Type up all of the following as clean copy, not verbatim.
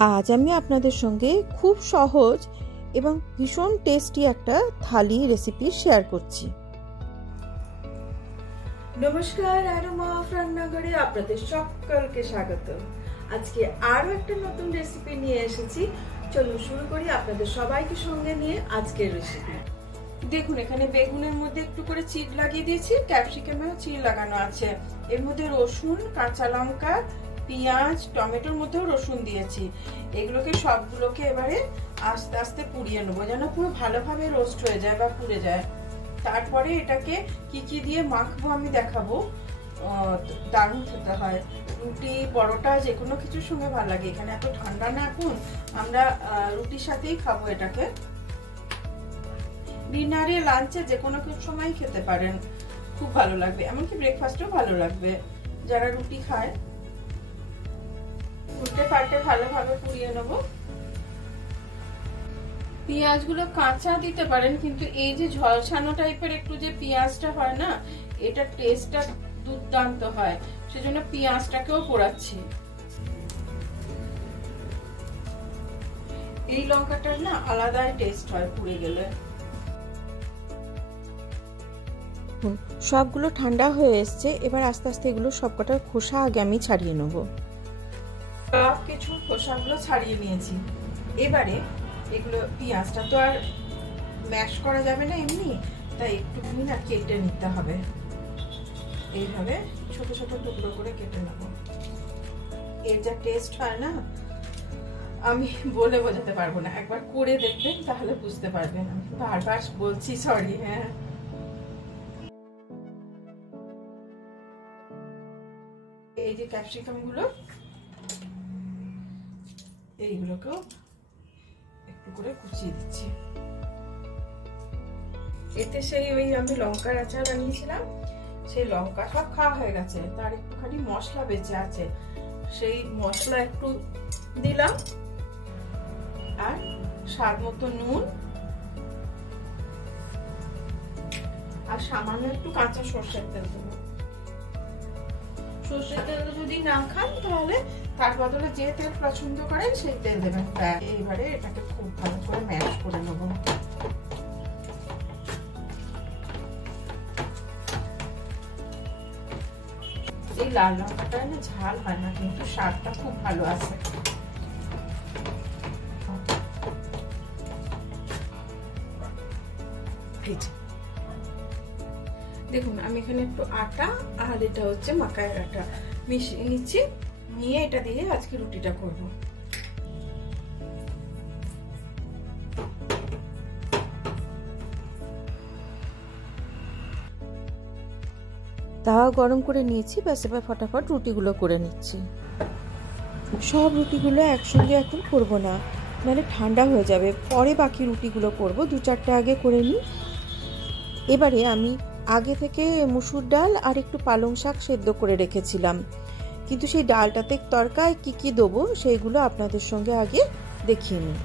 আজ আমি আপনাদের সঙ্গে খুব সহজ এবং ভীষণ টেস্টি একটা থালি রেসিপি শেয়ার করছি। নমস্কার, আরোমা অফ রান্নাঘরে আপনাদের সকলকে স্বাগত। আজকে আরো একটা নতুন রেসিপি নিয়ে এসেছি। চলুন শুরু করি আপনাদের সবাইকে সঙ্গে নিয়ে আজকের রেসিপি। দেখুন, এখানে বেগুনের মধ্যে একটু করে চিড় লাগিয়ে দিয়েছি, ক্যাপসিকামেও চিড় লাগানো আছে। এর মধ্যে রসুন, কাঁচা লঙ্কা, পেঁয়াজ, টমেটোর মধ্যেও রসুন দিয়েছি। এগুলোকে সবগুলোকে এবারে আস্তে আস্তে পুড়িয়ে নেবো, যেন পুরো ভালোভাবে রোস্ট হয়ে যায় বা পুড়ে যায়। তারপরে এটাকে কি কি দিয়ে মাখবো আমি দেখাবো। দারুণ খেতে হয়, রুটি, পরোটা, যে কোনো কিছুর সঙ্গে ভালো লাগে। এখানে এত ঠান্ডা না এখন, আমরা রুটির সাথেই খাবো এটাকে। ডিনারে, লাঞ্চে, যে কোনো কিছু সময় খেতে পারেন, খুব ভালো লাগবে। এমনকি ব্রেকফাস্টেও ভালো লাগবে যারা রুটি খায়। উল্টে পাল্টে ভালোভাবে পুড়িয়ে নেবো। পেঁয়াজগুলো কাঁচা দিতে পারেন, কিন্তু এই যে ঝলসানো টাইপের একটু যে পেঁয়াজটা হয় না, এটা টেস্টটা দুর্দান্ত হয়, সেজন্য পেঁয়াজটাকেও পোড়াচ্ছি। এই লঙ্কাটার না আলাদাই টেস্ট হয় পুড়ে গেলে। সবগুলো ঠান্ডা হয়ে এসছে, এবার আস্তে আস্তে এগুলো সবকটার খোসা আগে আমি ছাড়িয়ে নেব। সব কিছু খোসাগুলো ছাড়িয়ে নিয়েছি। এবারে এগুলো, পেঁয়াজটা তো আর ম্যাশ করা যাবে না এমনি, তাই একটুখানি না কেটে নিতে হবে। এইভাবে ছোট ছোট টুকরো করে কেটে নেব। এর যা টেস্ট হয় না, আমি বলে বোঝাতে পারবো না। একবার করে দেখবেন, তাহলে বুঝতে পারবেন। আমি বারবার বলছি, সরি। হ্যাঁ, এই যে ক্যাপসিকাম গুলো, এইগুলোকেও একটু করে কুচিয়ে দিচ্ছি। এতে সেই ওই আমি লঙ্কার আচার বানিয়েছিলাম, সেই লঙ্কা সব খাওয়া হয়ে গেছে, তার একটুখানি মশলা বেঁচে আছে, সেই মশলা একটু দিলাম, আর স্বাদ মতো নুন, আর সামান্য একটু কাঁচা সর্ষের তেল দেবো। সর্ষের তেল যদি না খান, তাহলে তার বদলে যে তেল পছন্দ করেন সেই তেল দেবেন। এইবারে এটাকে খুব ভালো করে ম্যাশ করে নেব। এই লাল লঙ্কাটা না ঝাল হয় না, কিন্তু স্বাদটা খুব ভালো আছে। দেখুন, আমি এখানে একটু আটা আর এটা হচ্ছে মাকাইয়ের আটা মিশিয়ে নিচ্ছি, নিয়ে এটা দিয়ে আজকে রুটিটা করব। তাওয়া গরম করে নিয়েছি, ব্যাস এবার ফটাফট রুটিগুলো করে নিচ্ছি। সব রুটিগুলো একসঙ্গে এখন করব না, নাহলে ঠান্ডা হয়ে যাবে। পরে বাকি রুটিগুলো করব, দু চারটে আগে করে নিই। এবারে আমি আগে থেকে মুসুর ডাল আর একটু পালং শাক সেদ্ধ করে রেখেছিলাম, কিন্তু সেই ডালটাতে তরকায় কি কি দেবো সেইগুলো আপনাদের সঙ্গে আগে দেখিয়ে নিই।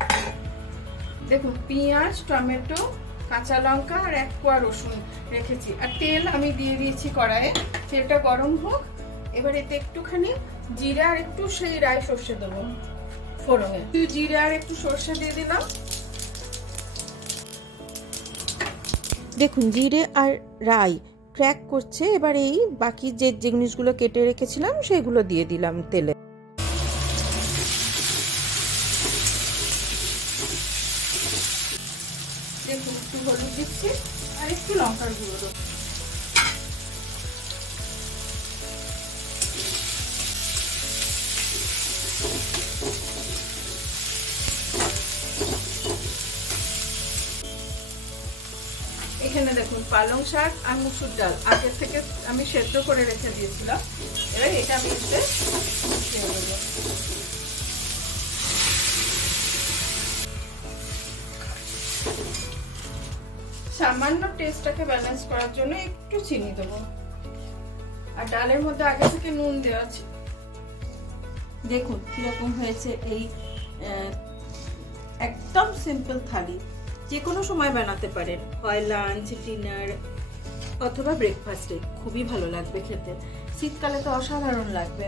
দেখুন, পেঁয়াজ, টমেটো, কাঁচা লঙ্কা আর 1 কোয়া রসুন রেখেছি, আর তেল আমি দিয়ে দিয়েছি কড়াইয়ে। তেলটা গরম হোক। এবার এতে একটুখানি জিরা আর একটু সেই রাই সর্ষে দেবো ফোড়নে। জিরা আর একটু সর্ষে দিয়ে দিলাম। দেখুন, জিরে আর রাই ক্র্যাক করছে। এবার এই বাকি যে জিনিসগুলো কেটে রেখেছিলাম সেগুলো দিয়ে দিলাম তেলে। দেখুন, একটু হলুদ দিচ্ছি আর একটু লঙ্কার গুঁড়ো দেবো। এখানে দেখুন, পালং শাক আর মুসুর ডাল আগে থেকে আমি সেদ্ধ করে রেখে দিয়েছিলাম। এবার এটা আমি এতে মিশিয়ে দেবো। সামান্য টেস্টটাকে ব্যালেন্স করার জন্য একটু চিনি দেবো, আর ডালের মধ্যে আগে থেকে নুন দেওয়া আছে। দেখুন কিরকম হয়েছে। এই একদম সিম্পল থালি, যে কোনো সময় বানাতে পারেন, হয় লাঞ্চ, ডিনার অথবা ব্রেকফাস্টে। খুবই ভালো লাগবে খেতে, শীতকালে তো অসাধারণ লাগবে।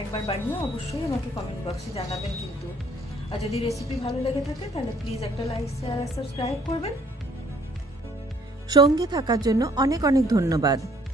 একবার বানিয়ে অবশ্যই আমাকে কমেন্ট বক্সে জানাবেন কিন্তু। আর যদি রেসিপি ভালো লেগে থাকে তাহলে প্লিজ একটা লাইক শেয়ার আর সাবস্ক্রাইব করবেন। সঙ্গে থাকার জন্য অনেক অনেক ধন্যবাদ।